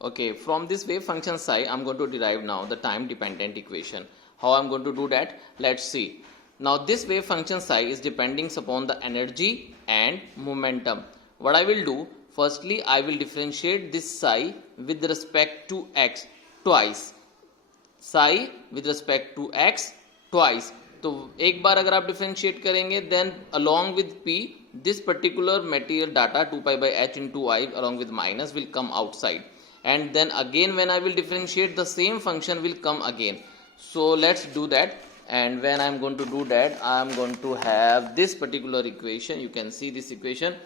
Okay, from this wave function psi, I'm going to derive now the time dependent equation. How I'm going to do that? Let's see. Now this wave function psi is depending upon the energy and momentum. What I will do, firstly I will differentiate this psi with respect to x twice. psi with respect to x twice. तो एक बार अगर आप differentiate करेंगे then along with p this particular material data 2 pi by h into I along with minus will come outside, and then again when I will differentiate the same function will come again. So let's do that, and when I am going to do that I am going to have this particular equation. You can see this equation,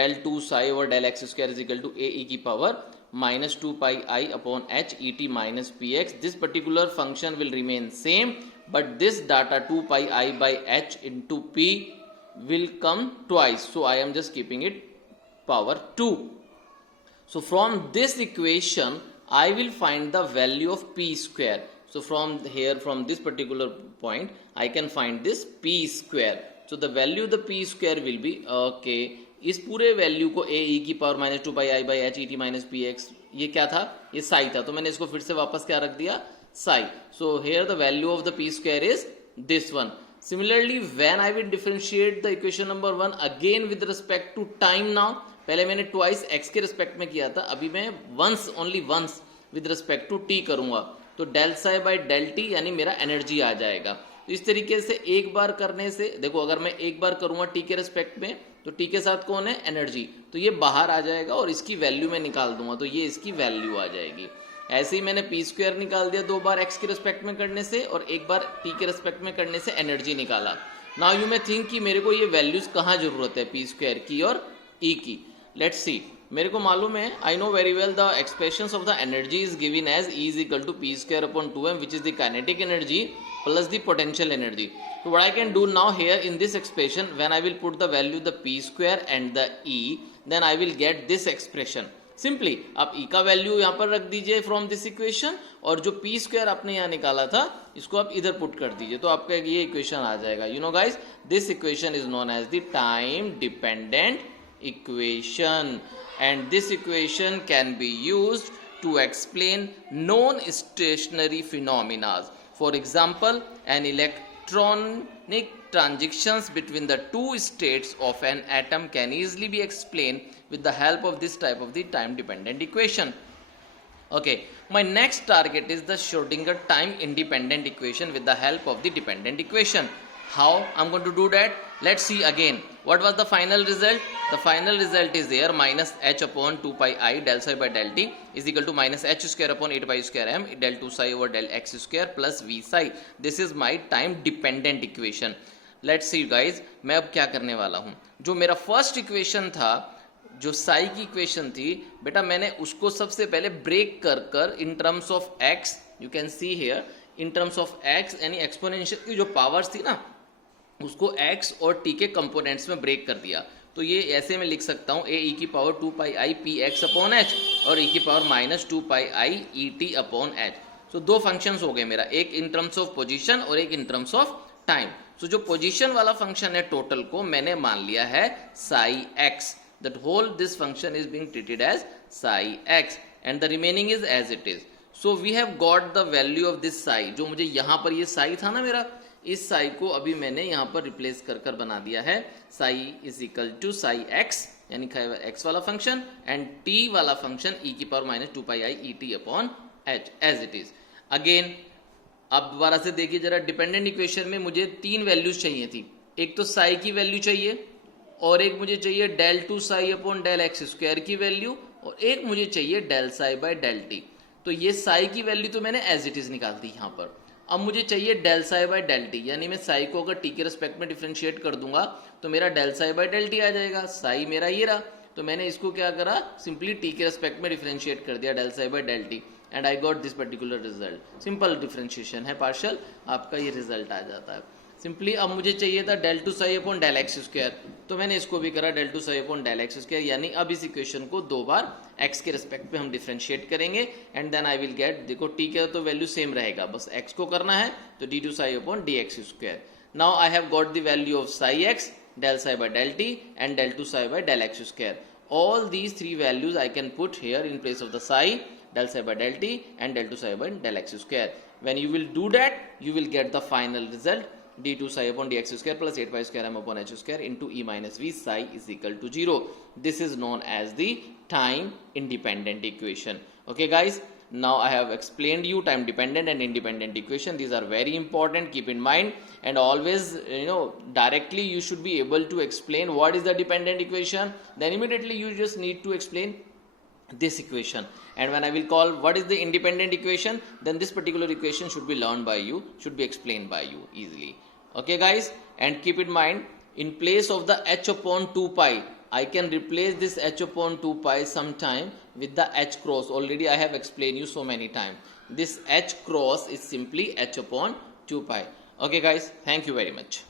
del 2 psi over del x square is equal to a e की power minus 2 pi I upon h et minus px. This particular function will remain same, but this data 2 pi I by h into p will come twice, so I am just keeping it power 2. So from this equation I will find the value of p square. So from here, from this particular point I can find this p square. So the value of the p square will be, okay, इस पूरे value को ए ई की power minus 2 pi I by H E T minus P x, ये क्या था, ये साई था, तो मैंने इसको फिर से वापस क्या रख दिया, psi. So here the value of the P square is this one. Similarly when I will differentiate the equation number 1 again with respect to time. Now पहले मैंने ट्वाइस एक्स के रिस्पेक्ट में किया था, अभी मैं once only once with respect to T करूंगा, तो del psi by del T यानी मेरा एनर्जी आ जाएगा. तो इस तरीके से एक बार करने से देखो, अगर मैं एक बार करूंगा टी के रिस्पेक्ट में तो टी के साथ कौन है, एनर्जी, तो ये बाहर आ जाएगा और इसकी वैल्यू मैं निकाल दूंगा, तो ये इसकी वैल्यू आ जाएगी. ऐसे ही मैंने पी स्क्वायर निकाल दिया दो बार एक्स के रिस्पेक्ट में करने से और एक बार टी के रिस्पेक्ट में करने से एनर्जी निकाला. नाउ यू मे थिंक कि मेरे को ये वैल्यूज कहाँ जरूरत है पी स्क्वायर की और ई की. Let's see. मेरे को मालूम है, I know very well the expressions of the energy is given as E is equal to P square upon 2m which is the kinetic energy plus the potential energy. So what I can do now here in this expression, when I will put the value the p square and the e, then I will get this expression. Simply आप e का value यहाँ पर रख दीजिए from this equation, और जो p square आपने यहाँ निकाला था इसको आप इधर पुट कर दीजिए, तो आपका ये इक्वेशन आ जाएगा. You know guys, this equation is known as the time dependent equation, and this equation can be used to explain non-stationary phenomena. For example, an electronic transactions between the two states of an atom can easily be explained with the help of this type of the time dependent equation. Okay, my next target is the Schrodinger time independent equation with the help of the dependent equation. How I'm going to do that? Let's see again. What was the final result? The final result is there, minus h upon 2 pi I del psi by del t is equal to minus h square upon 8 pi square m del 2 psi over del x square plus v psi. This is my time dependent equation. Let's see guys, मैं अब क्या करने वाला हूँ. जो मेरा first equation था, जो साई की इक्वेशन थी बेटा, मैंने उसको सबसे पहले ब्रेक कर कर in terms of x, you can see here, in terms of x यानी एक्सपोनेंशियल की जो पावर्स थी ना, उसको x और t के कंपोनेंट्स में ब्रेक कर दिया. तो ये ऐसे में लिख सकता हूँ a e की power 2 pi i p x upon h और e की power minus 2 pi i e t upon h. सो दो फंक्शंस हो गए मेरा, एक इन टर्म्स ऑफ पोजीशन और एक इन टर्म्स ऑफ टाइम. सो जो पोजीशन वाला फंक्शन है टोटल को मैंने मान लिया है psi x. That whole this function is being treated as psi x and the remaining is as it is. So we have got the value of this psi. जो मुझे यहाँ पर ये साई था ना मेरा, इस साई को अभी मैंने यहाँ पर रिप्लेस कर कर बना दिया है psi is equal to psi X यानी एक्स वाला फंक्शन एंड टी वाला फंक्शन ई की power minus 2 pi I E T upon H as it is. Again अब दोबारा से देखिए जरा, डिपेंडेंट इक्वेशन में मुझे तीन वैल्यूज चाहिए थी. एक तो साई की वैल्यू चाहिए, और एक मुझे चाहिए del 2 psi upon del X square की वैल्यू, और एक मुझे चाहिए del psi by del T. तो ये साई की वैल्यू तो मैंने एज इट इज निकाल दी यहाँ पर. अब मुझे चाहिए del psi by del T, यानी मैं साई को अगर टी के रिस्पेक्ट में डिफरेंशिएट कर दूंगा तो मेरा del psi by del t आ जाएगा. साई मेरा ये रहा, तो मैंने इसको क्या करा, सिंपली टी के रिस्पेक्ट में डिफरेंशिएट कर दिया del psi by del T, and I got this particular result. Simple differentiation है, पार्शियल, आपका ये रिजल्ट आ जाता है. सिंपली अब मुझे चाहिए था del 2 psi upon del X square, तो मैंने इसको भी करा del 2 psi upon del X square, यानी अब इस इक्वेशन को दो बार एक्स के रिस्पेक्ट पे हम डिफरेंशिएट करेंगे and then I will get, देखो टी का तो वैल्यू सेम रहेगा, बस एक्स को करना है तो D 2 psi upon D x square. Now I have got the value of Sai x, del psi by del t and del 2 psi by del x square. All these three values I can put here in place of the psi. del psi by del t and del 2 psi by del x square. When you will do that, you will get the final result d2 psi upon dx square plus 8 pi square m upon h square into e minus v psi is equal to 0. This is known as the time independent equation. Okay guys, now I have explained you time dependent and independent equation. These are very important, keep in mind, and always directly you should be able to explain what is the dependent equation, then immediately you just need to explain this equation. And when I will call what is the independent equation, then this particular equation should be learned by you, should be explained by you easily. Okay guys, and keep in mind, in place of the h upon 2 pi, I can replace this h upon 2 pi sometime with the h cross. Already I have explained you so many times. This h cross is simply h upon 2 pi. Okay guys, thank you very much.